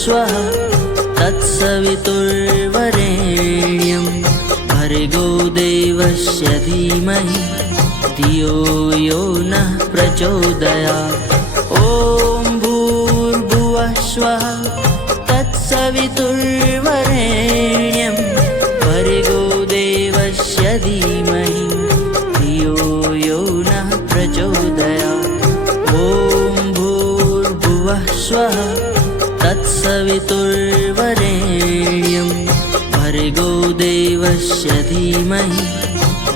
स्वः तत्सवितुर्वरेण्यं भर्गो देवस्य धीमहि धियो यो नः प्रचोदयात्। ॐ भूर्भुवः स्वः तत्सवितुर्वरेण्यं भर्गो देवस्य धीमहि धियो यो नः प्रचोदयात्। ॐ भूर्भुवः स्वः तत्सवितुर्वरेण्यं भर्गो देवस्य धीमहि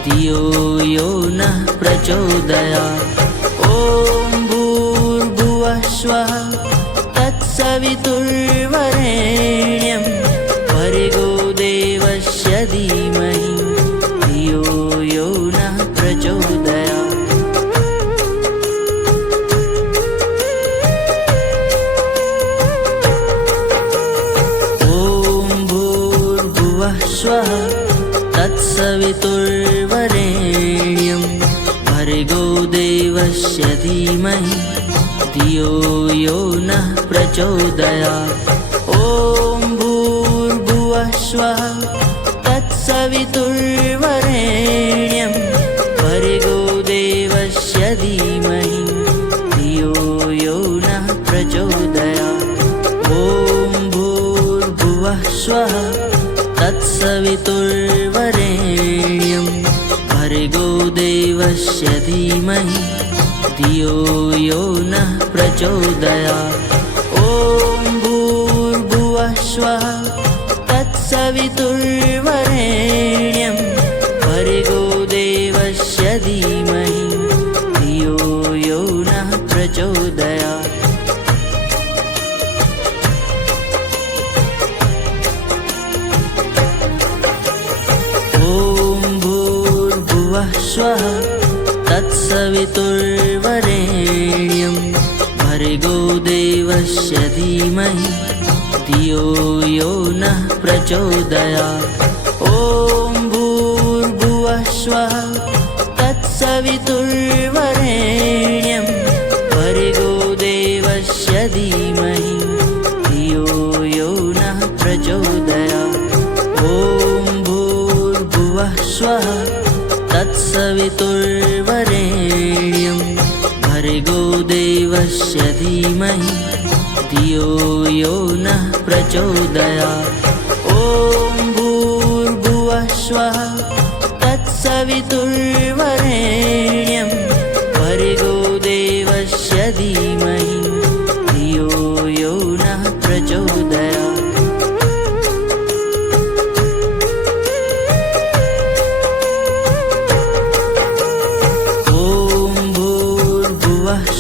धियो यो नः प्रचोदयात्। ॐ भूर्भुवः स्वः तत्सवितुर्वरेण्यं भर्गो देवस्य धीमहि धियो यो नः प्रचोदयात्। स्वः तत्सवितुर्वरेण्यं भर्गो देवस्य धीमहि धियो यो नः प्रचोदयात्। ॐ भूर्भुवः स्वः तत्सवितुर्वरेण्यं भर्गो देवस्य धीमहि धियो यो नः प्रचोदयात्। ॐ भूर्भुवः स्वः तत्सवितुर्वरेण्यं भर्गो देवस्य धीमहि धियो यो नः प्रचोदयात्। ॐ भूर्भुवः स्वः तत्सवितुर्वरेण्यं भर्गो देवस्य धीमहि धियो यो नः प्रचोदयात्। स्वः तत्सवितुर्वरेण्यं भर्गो देवस्य धीमहि धियो यो नः प्रचोदयात्। ॐ भूर्भुवः स्वः तत्सवितुर्वरेण्यं भर्गो देवस्य धीमहि धियो यो नः प्रचोदयात्। ॐ भूर्भुवः स्वः तत्सवितुर्वरेण्यं भर्गो देवस्य धीमहि धियो यो नः प्रचोदयात्। ॐ भूर्भुवः स्वः तत्सवितुर्वरेण्यं भर्गो देवस्य धीमहि धियो यो नः प्रचोदयात्।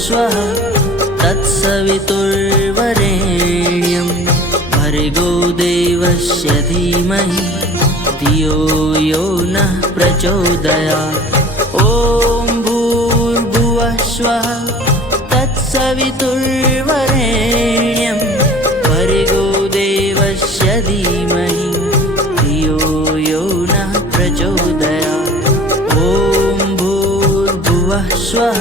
स्वः तत्सवितुर्वरेण्यं भर्गो देवस्य धीमहि धियो यो नः प्रचोदयात्। ॐ भूर्भुवः स्वः तत्सवितुर्वरेण्यं भर्गो देवस्य धीमहि धियो यो नः प्रचोदयात्। ॐ भूर्भुवः स्वः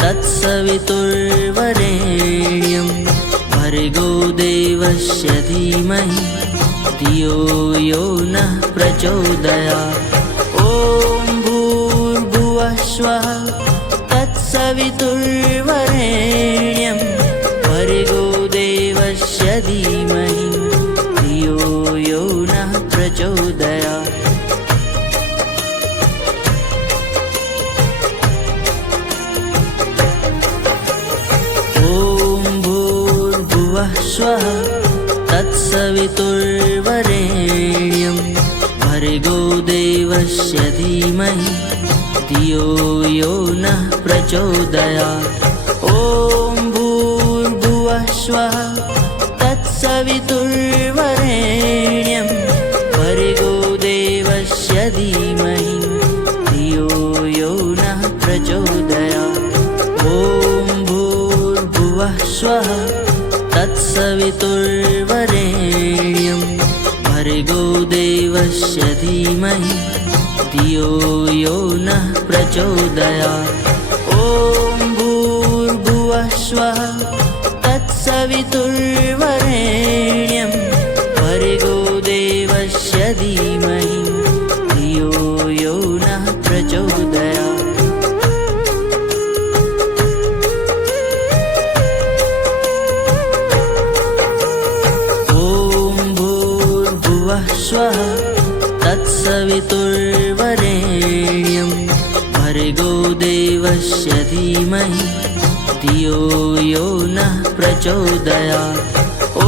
तत्सवितुर्वरेण्यं भर्गो देवस्य धीमहि धियो यो नः प्रचोदयात्। ॐ भूर्भुवः स्वः तत्सवितुर्वरेण्यं भर्गो देवस्य धीमहि धियो यो नः प्रचोदयात्। स्वः तत्सवितुर्वरेण्यं भर्गो देवस्य धीमहि धियो यो नः प्रचोदयात्। ॐ भूर्भुवः स्वः तत्सवितुर्वरेण्यं भर्गो देवस्य धीमहि धियो यो नः प्रचोदयात्। ॐ भूर्भुवः स्वः तत्सवितुर्वरेण्यं भर्गो देवस्य धीमहि धियो यो नः प्रचोदयात्। ॐ भूर्भुवः स्वः तत्सवितुर्वरेण्यं देवस्य धीमहि धियो यो नः प्रचोदयात्। ॐ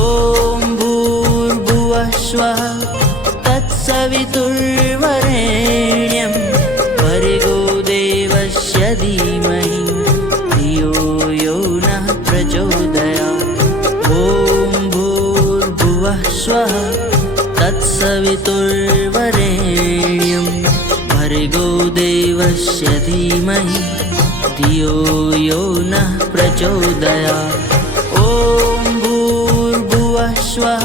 भूर्भुवः स्वः तत्सवितुर्वरेण्यं भर्गो देवस्य धीमहि धियो यो नः प्रचोदयात्। ॐ भूर्भुवः स्वः तत्सवितुर्वरेण्यं भर्गो देवस्य धीमहि धियो यो नः प्रचोदयात्। ॐ भूर्भुवः स्वः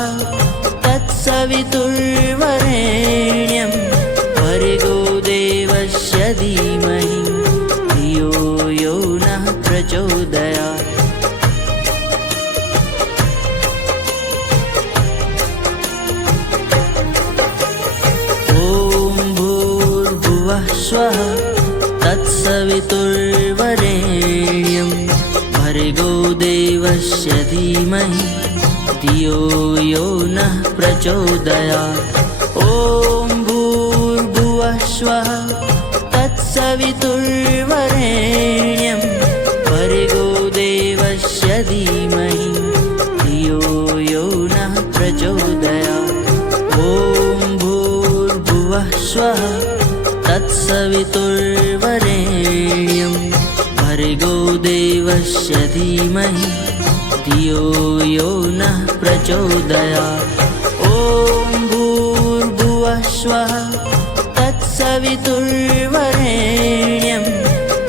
तत्सवितुर्वरेण्यं भर्गो देवस्य धीमहि धियो यो नः प्रचोदयात्। स्वः तत्सवितुर्वरेण्यं भर्गो देवस्य धीमहि धियो यो नः प्रचोदयात्। ॐ भूर्भुवः स्वः तत्सवितुर्वरेण्यं भर्गो देवस्य धीमहि धियो यो नः प्रचोदयात्। ॐ भूर्भुवः स्वः तत्सवितुर्वरेण्यं भर्गो देवस्य धीमहि धियो यो नः प्रचोदयात्। ॐ भूर्भुवः स्वः तत्सवितुर्वरेण्यं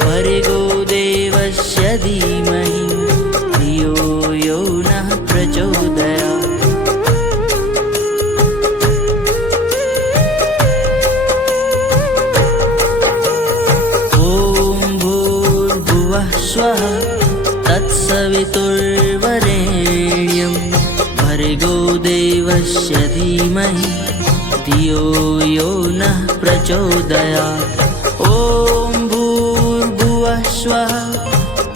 भर्गो देवस्य धीमहि धियो यो नः प्रचोदयात्। स्वः तत्सवितुर्वरेण्यं भर्गो देवस्य धीमहि धियो यो नः प्रचोदयात्। ॐ भूर्भुवः स्वः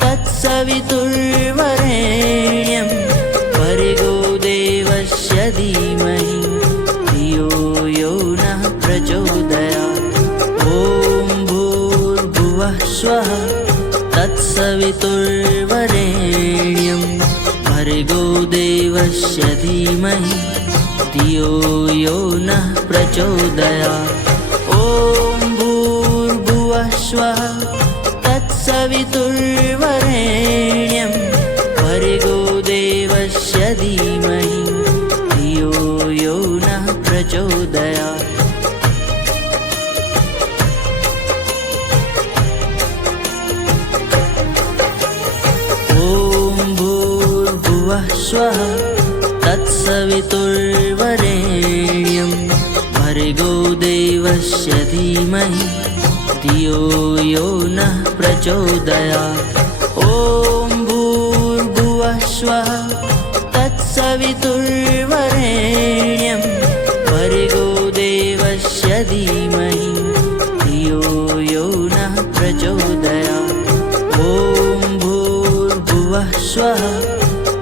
तत्सवितुर्वरेण्यं भर्गो देवस्य धीमहि धियो यो नः प्रचोदयात्। ॐ भूर्भुवः स्वः तत्सवितुर्वरेण्यं भर्गो देवस्य धीमहि धियो यो नः प्रचोदयात्। ॐ भूर्भुवः स्वः तत्सवितुर्वरेण्यं भर्गो देवस्य धीमहि धियो यो नः प्रचोदयात्। स्वः तत्सवितुर्वरेण्यं भर्गो देवस्य धीमहि धियो यो नः प्रचोदयात्। ॐ भूर्भुवः स्वः तत्सवितुर्वरेण्यं भर्गो देवस्य धीमहि धियो यो नः प्रचोदयात्। ॐ भूर्भुवः स्वः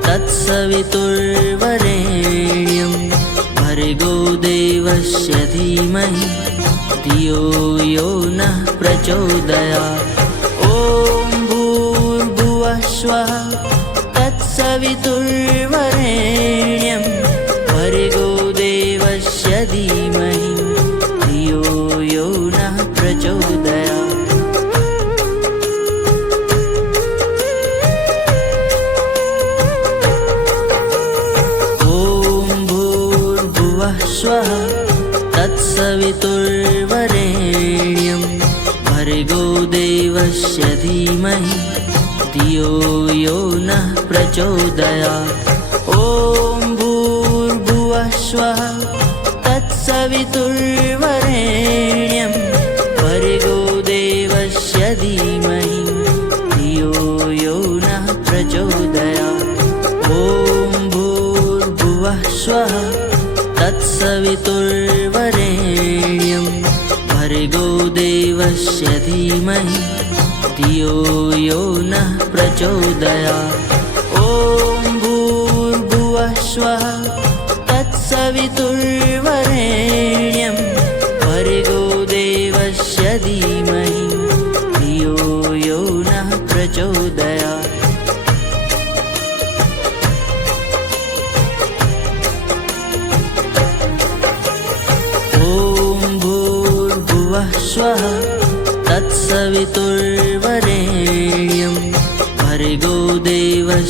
तत्सवितुर्वरेण्यं भर्गो देवस्य धीमहि धियो यो नः प्रचोदयात्। ॐ भूर्भुवः स्वः तत्सवितुर्वरेण्यं भर्गो देवस्य धीमहि धियो यो नः प्रचोदयात्। स्वः तत्सवितुर्वरेण्यं भर्गो देवस्य धीमहि धियो यो नः प्रचोदयात्। ॐ भूर्भुवः स्वः तत्सवितुर्वरेण्यं भर्गो देवस्य धीमहि धियो यो नः प्रचोदयात्। ॐ भूर्भुवः स्वः तत्सवितुर्वरेण्यं भर्गो देवस्य धीमहि धियो यो नः प्रचोदयात्। ॐ भूर्भुवः स्वः तत्सवितुर्वरेण्यं भर्गो देवस्य धीमहि धियो यो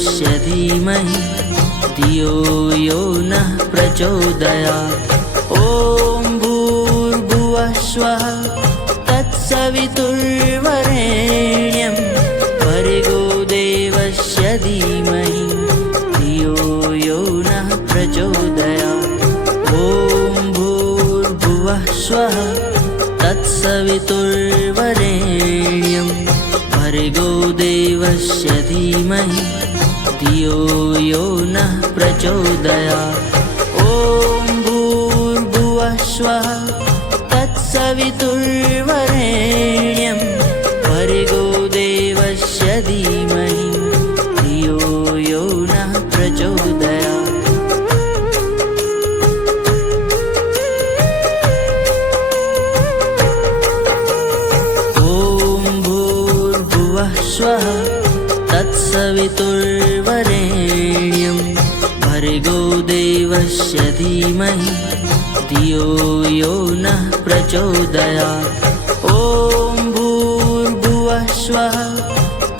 देवस्य धीमहि धियो यो नः प्रचोदयात्। ॐ भूर्भुवः स्वः तत्सवितुर्वरेण्यं भर्गो देवस्य धीमहि धियो यो नः प्रचोदयात्। ॐ भूर्भुवः स्वः तत्सवितुर्वरेण्यं भर्गो देवस्य धीमहि धियो यो नः प्रचोदयात्। ॐ भूर्भुवः स्वः तत्सवितुर्वरेण्यं भर्गो देवस्य धीमहि धियो यो नः प्रचोदयात्। स्वः तत्सवितुर्वरेण्यं भर्गो देवस्य धीमहि धियो यो नः प्रचोदयात्। ॐ भूर्भुवः स्वः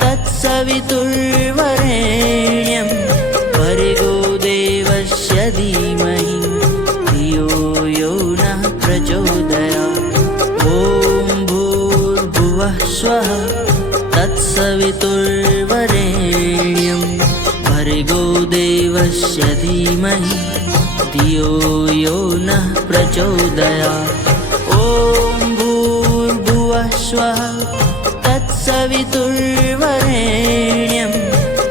तत्सवितुर्वरेण्यं भर्गो देवस्य धीमहि धियो यो नः प्रचोदयात्। ॐ भूर्भुवः स्वः तत्सवितुर्वरेण्यं भर्गो देवस्य धीमहि धियो यो नः प्रचोदयात्। ॐ भूर्भुवः स्वः तत्सवितुर्वरेण्यं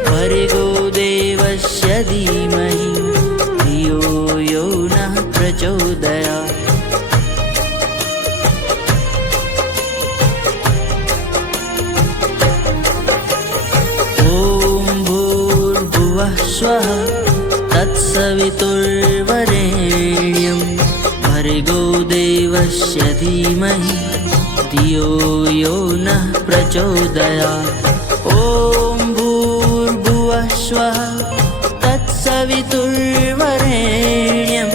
भर्गो देवस्य धीमहि धियो यो नः प्रचोदयात्। स्वः तत्सवितुर्वरेण्यं भर्गो देवस्य धीमहि धियो यो नः प्रचोदयात्। ॐ भूर्भुवः स्वः तत्सवितुर्वरेण्यं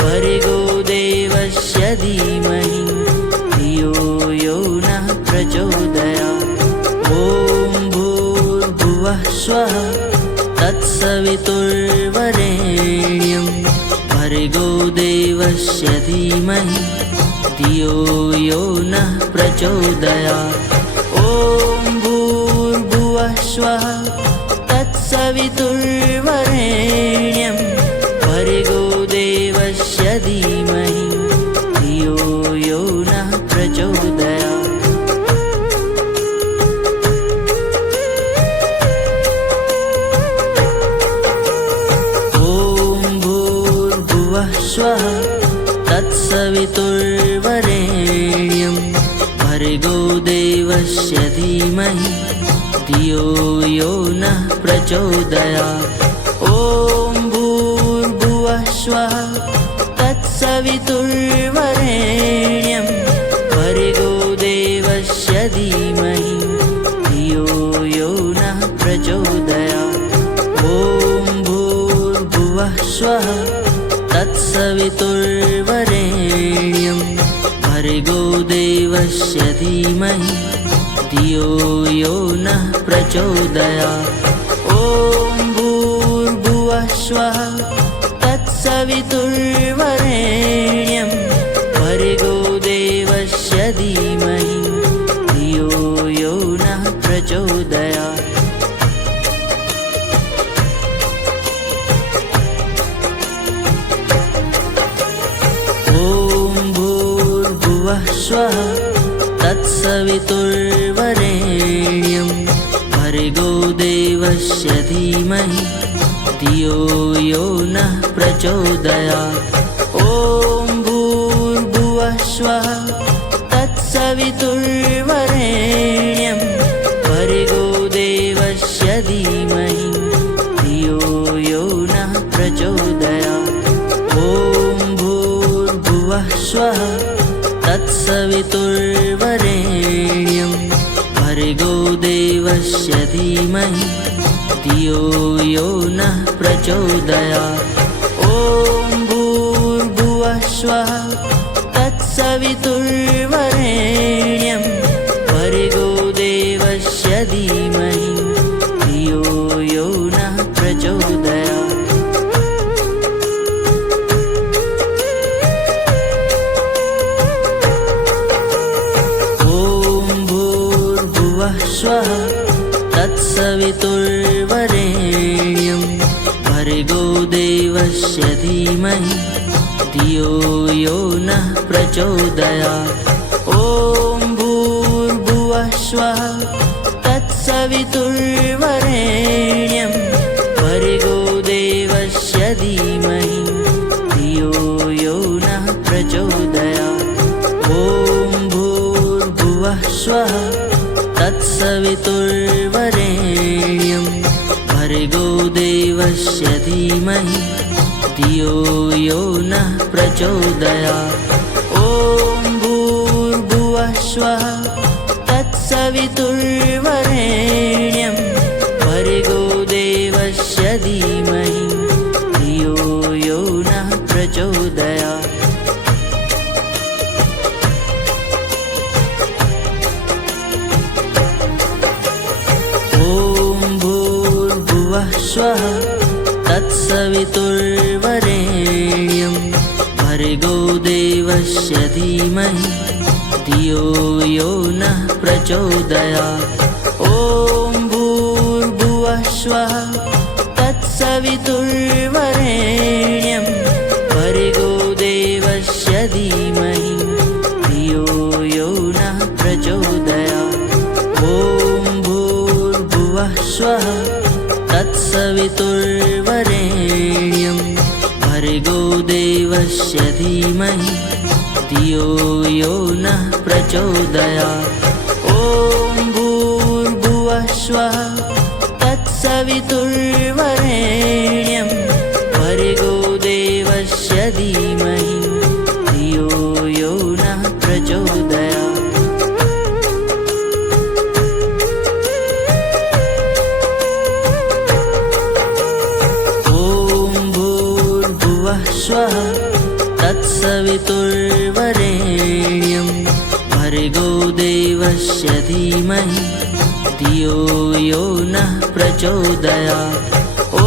भर्गो देवस्य धीमहि धियो यो नः प्रचोदयात्। ॐ भूर्भुवः स्वः तत्सवितुर्वरेण्यं भर्गो देवस्य धीमहि धियो यो नः प्रचोदयात्। ॐ भूर्भुवः स्वः तत्सवितुर्वरेण्यं भर्गो देवस्य धीमहि धियो यो नः प्रचोदयात्। स्वः तत्सवितुर्वरेण्यं भर्गो देवस्य धीमहि धियो यो नः प्रचोदयात्। ॐ भूर्भुवः स्वः तत्सवितुर्वरेण्यं भर्गो देवस्य धीमहि धियो यो नः प्रचोदयात्। ॐ भूर्भुवः स्वः तत्सवितुर्वरेण्यं भर्गो देवस्य धीमहि धियो यो नः प्रचोदयात्। ॐ भूर्भुवः स्वः तत्सवितुर्वरेण्यं भर्गो देवस्य धीमहि धियो यो नः प्रचोदयात्। स्वः तत्सवितुर्वरेण्यं भर्गो देवस्य धीमहि धियो यो नः प्रचोदयात्। ॐ भूर्भुवः स्वः तत्सवितुर्वरेण्यं भर्गो देवस्य धीमहि धियो यो नः प्रचोदयात्। ॐ भूर्भुवः स्वः तत्सवितुर्वरेण्यं भर्गो देवस्य धीमहि धियो यो नः प्रचोदयात्। ॐ भूर्भुवः स्वः तत्सवितुर्वरेण्यं भर्गो देवस्य धीमहि धियो यो नः प्रचोदयात्। ॐ भूर्भुवः स्वः तत्सवितुर्वरेण्यं भर्गो देवस्य धीमहि धियो यो नः प्रचोदयात्। ॐ भूर्भुवः स्वः तत्सवितुर्वरेण्यं भर्गो देवस्य धीमहि धियो यो नः प्रचोदयात्। ॐ भूर्भुवः स्वः तत्सवितुर्वरेण्यं भर्गो देवस्य धीमहि धियो यो नः प्रचोदयात्। ॐ भूर्भुवः स्वः तत्सवितुर्वरेण्यं भर्गो देवस्य धीमहि धियो यो नः प्रचोदयात्। ॐ भूर्भुवः स्वः तत्सवितुर्वरेण्यं भर्गो देवस्य धीमहि धियो यो नः प्रचोदयात्। ॐ भूर्भुवः स्वः तत्सवितुर्वरेण्यं भर्गो देवस्य धीमहि धियो यो नः प्रचोदयात्। ॐ भूर्भुवः स्वः तत्सवितुर्वरेण्यं भर्गो देवस्य धीमहि धियो यो नः प्रचोदयात्। ॐ भूर्भुवः स्वः तत्सवितुर्वरेण्यं भर्गो देवस्य धीमहि धियो यो नः प्रचोदयात्। ॐ भूर्भुवः स्वः तत्सवितुर्वरेण्यं भर्गो देवस्य धीमहि धियो यो नः प्रचोदयात्। ॐ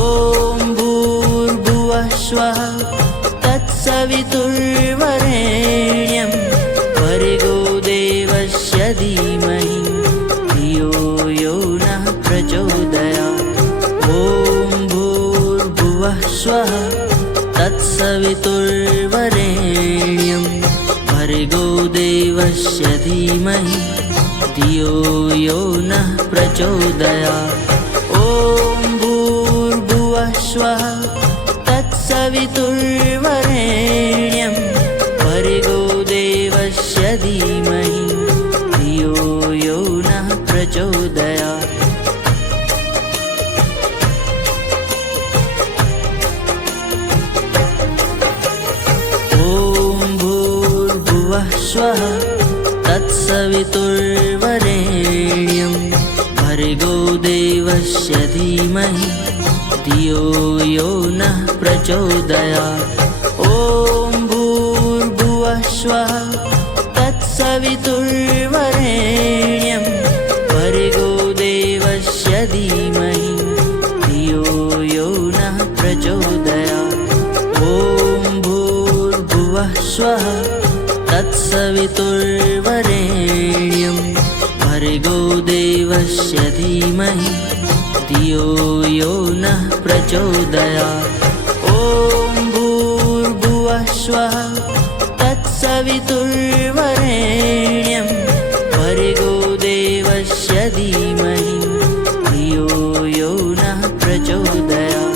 भूर्भुवः स्वः तत्सवितुर्वरेण्यं भर्गो देवस्य धीमहि धियो यो नः प्रचोदयात्। ॐ भूर्भुवः स्वः तत्सवितुर्वरेण्यं भर्गो देवस्य धीमहि धियो यो नः प्रचोदयात्। ॐ भूर्भुवः स्वः तत्सवितुर्वरेण्यं भर्गो देवस्य धीमहि धियो यो नः प्रचोदयात्। ॐ भूर्भुवः स्वः तत्सवितुर्वरेण्यं भर्गो देवस्य धीमहि धियो यो नः प्रचोदयात्। ॐ भूर्भुवः स्वः तत्सवितुर्वरेण्यं भर्गो देवस्य धीमहि धियो यो नः प्रचोदयात्। ॐ भूर्भुवः स्वः तत्सवितुर्वरेण्यं भर्गो देवस्य धीमहि धियो यो नः प्रचोदयात्। ॐ भूर्भुवः स्वः तत्सवितुर्वरेण्यं भर्गो देवस्य धीमहि धियो यो नः प्रचोदयात्।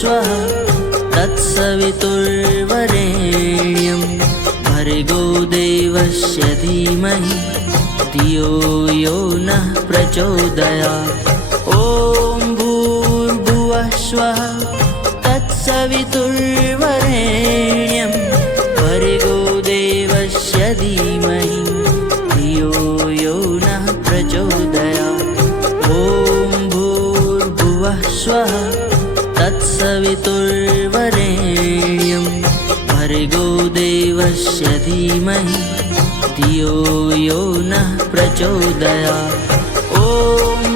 स्वः तत्सवितुर्वरेण्यं भर्गो देवस्य धीमहि धियो यो नः प्रचोदयात्। ॐ भूर्भुवः स्वः तत्सवितुर्वरेण्यं भर्गो देवस्य धीमहि धियो यो नः प्रचोदयात्। ॐ भूर्भुवः स्वः तत्सवितुर्वरेण्यं भर्गो देवस्य देवस्य धीमहि धियो यो नः प्रचोदयात्। ॐ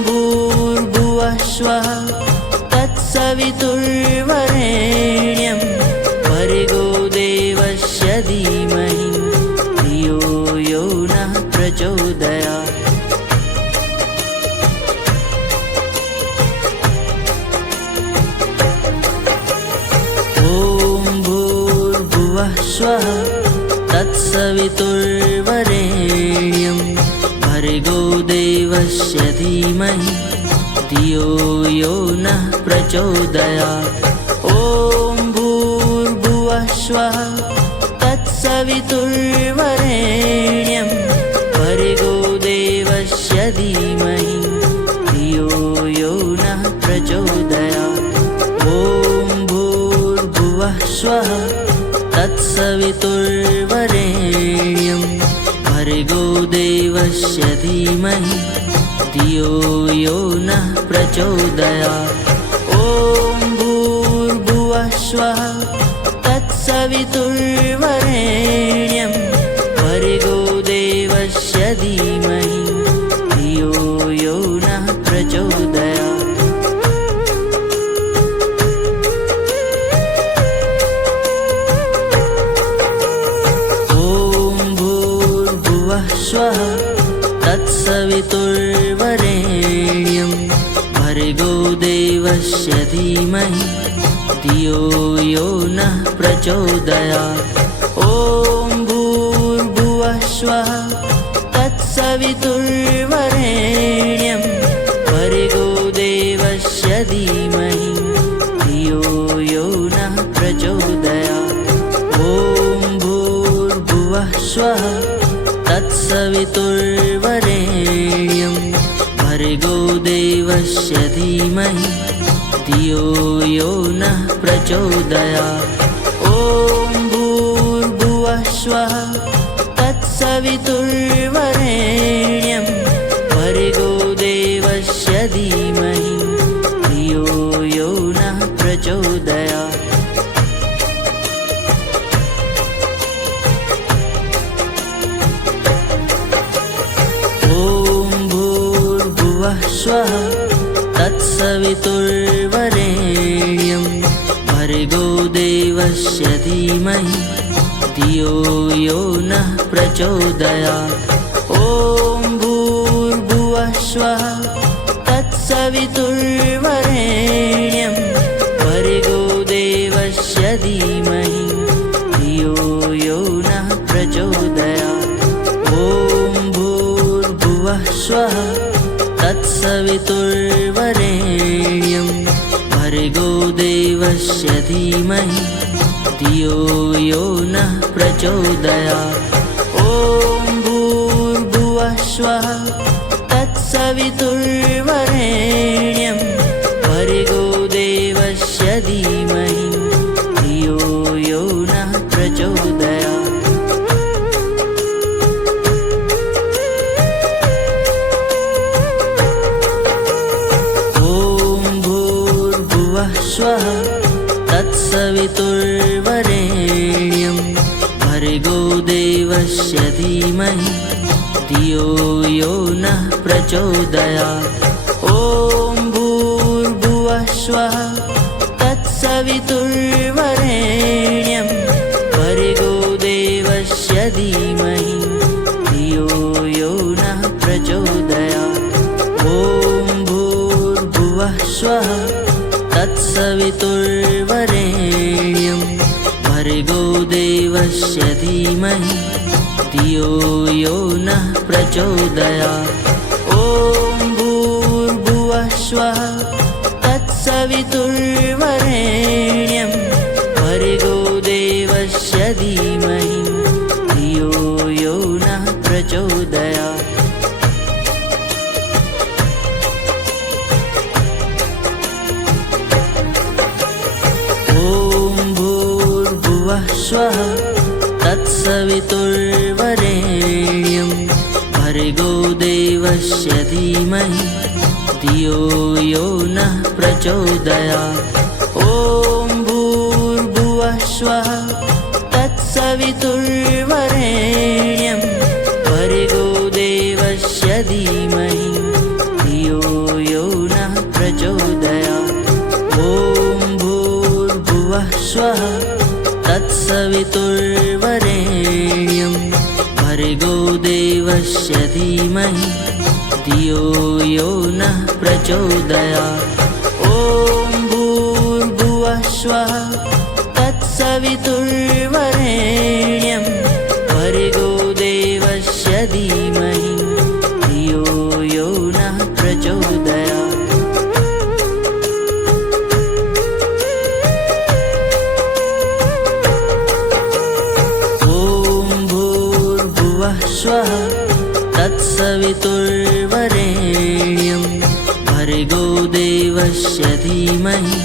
भूर्भुवः स्वः तत्सवितुर्वरेण्यं भर्गो देवस्य धीमहि धियो यो नः प्रचोदयात्। स्वः तत्सवितुर्वरेण्यं भर्गो देवस्य धीमहि धियो यो नः प्रचोदयात्। ॐ भूर्भुवः स्वः तत्सवितुर्वरेण्यं भर्गो देवस्य धीमहि धियो यो नः प्रचोदयात्। ॐ भूर्भुवः स्वः तत्सवितुर्वरेण्यं भर्गो देवस्य धीमहि धियो यो नः प्रचोदयात्। ॐ भूर्भुवः स्वः तत्सवितुर्वरेण्यं भर्गो देवस्य धीमहि धियो यो नः प्रचोदयात्। स्वः तत्सवितुर्वरेण्यं भर्गो देवस्य धीमहि धियो यो नः प्रचोदयात्। ॐ भूर्भुवः स्वः तत्सवितुर्वरेण्यं भर्गो देवस्य धीमहि धियो यो नः प्रचोदयात्। ॐ भूर्भुवः स्वः तत्सवितुर्वरेण्यं भर्गो देवस्य धीमहि धियो यो नः प्रचोदयात्। ॐ भूर्भुवः स्वः तत्सवितुर्वरेण्यं भर्गो देवस्य धीमहि धियो यो नः प्रचोदयात्। स्वः तत्सवितुर्वरेण्यं भर्गो देवस्य धीमहि धियो यो नः प्रचोदयात्। ॐ भूर्भुवः स्वः तत्सवितुर्वरेण्यं भर्गो देवस्य धीमहि धियो यो नः प्रचोदयात्। ॐ भूर्भुवः स्वः तत्सवितुर्वरेण्यं भर्गो देवस्य धीमहि धियो यो नः प्रचोदयात्। ॐ भूर्भुवः स्वः तत्सवितुर्वरेण्यं भर्गो देवस्य धीमहि धियो यो नः प्रचोदयात्। स्वः तत्सवितुर्वरेण्यं भर्गो देवस्य धीमहि धियो यो नः प्रचोदयात्। ॐ भूर्भुवः स्वः तत्सवितुर्वरेण्यं भर्गो देवस्य धीमहि धियो यो नः प्रचोदयात्। ॐ भूर्भुवः स्वः तत्सवितुर्वरेण्यं भर्गो देवस्य धीमहि धियो यो नः प्रचोदयात्। ॐ भूर्भुवः स्वः तत्सवितुर्वरेण्यं भर्गो देवस्य धीमहि धियो यो नः प्रचोदयात्। स्वः तत्सवितुर्वरेण्यं भर्गो देवस्य धीमहि धियो यो नः प्रचोदयात्। ॐ भूर्भुवः स्वः तत्सवितुर्वरेण्यं तत्सवितुर्वरेण्यं भर्गो देवस्य धीमहि धियो यो नः प्रचोदयात्। ॐ भूर्भुवः स्वः तत्सवितुर्वरेण्यं भर्गो देवस्य धीमहि धियो यो नः प्रचोदयात्। ॐ भूर्भुवः स्वः तत्सवितुर्वरेण्यं भर्गो देवस्य धीमहि धियो यो नः प्रचोदयात्। ॐ भूर्भुवः स्वः तत्सवितुर्वरेण्यं भर्गो देवस्य धीमहि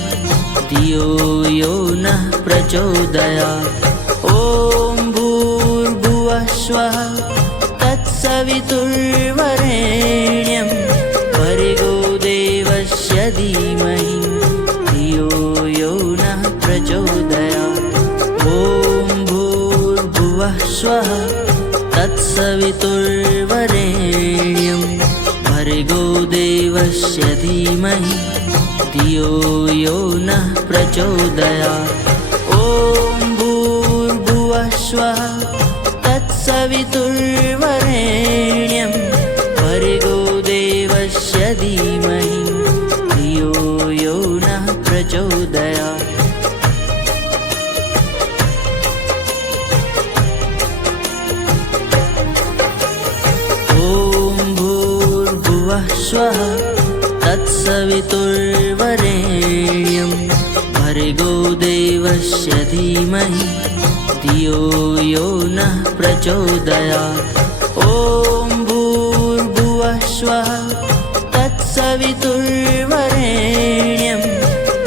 धियो यो नः प्रचोदयात्। ॐ भूर्भुवः स्वः तत्सवितुर्वरेण्यं भर्गो देवस्य धीमहि धियो यो नः प्रचोदयात्। ॐ भूर्भुवः स्वः तत्सवितुर्वरेण्यं भर्गो देवस्य धीमहि धियो यो नः प्रचोदयात्। ॐ भूर्भुवः स्वः तत्सवितुर्वरेण्यं भर्गो देवस्य धीमहि धियो यो नः प्रचोदयात्। ॐ भूर्भुवः स्वः तत्सवितुर्वरेण्यं भर्गो देवस्य धीमहि धियो यो नः प्रचोदयात्। ॐ भूर्भुवः स्वः तत्सवितुर्वरेण्यं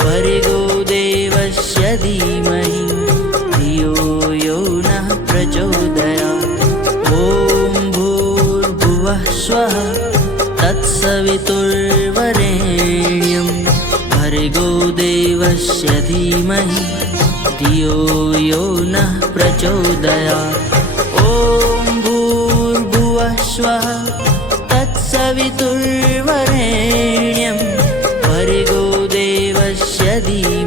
भर्गो देवस्य धीमहि धियो यो नः प्रचोदयात्। ॐ भूर्भुवः स्वः तत्सवितुर्वरेण्यं भर्गो देवस्य धीमहि धियो यो नः प्रचोदयात्। ॐ भूर्भुवः स्वः तत्सवितुर्वरेण्यं भर्गो देवस्य धीमहि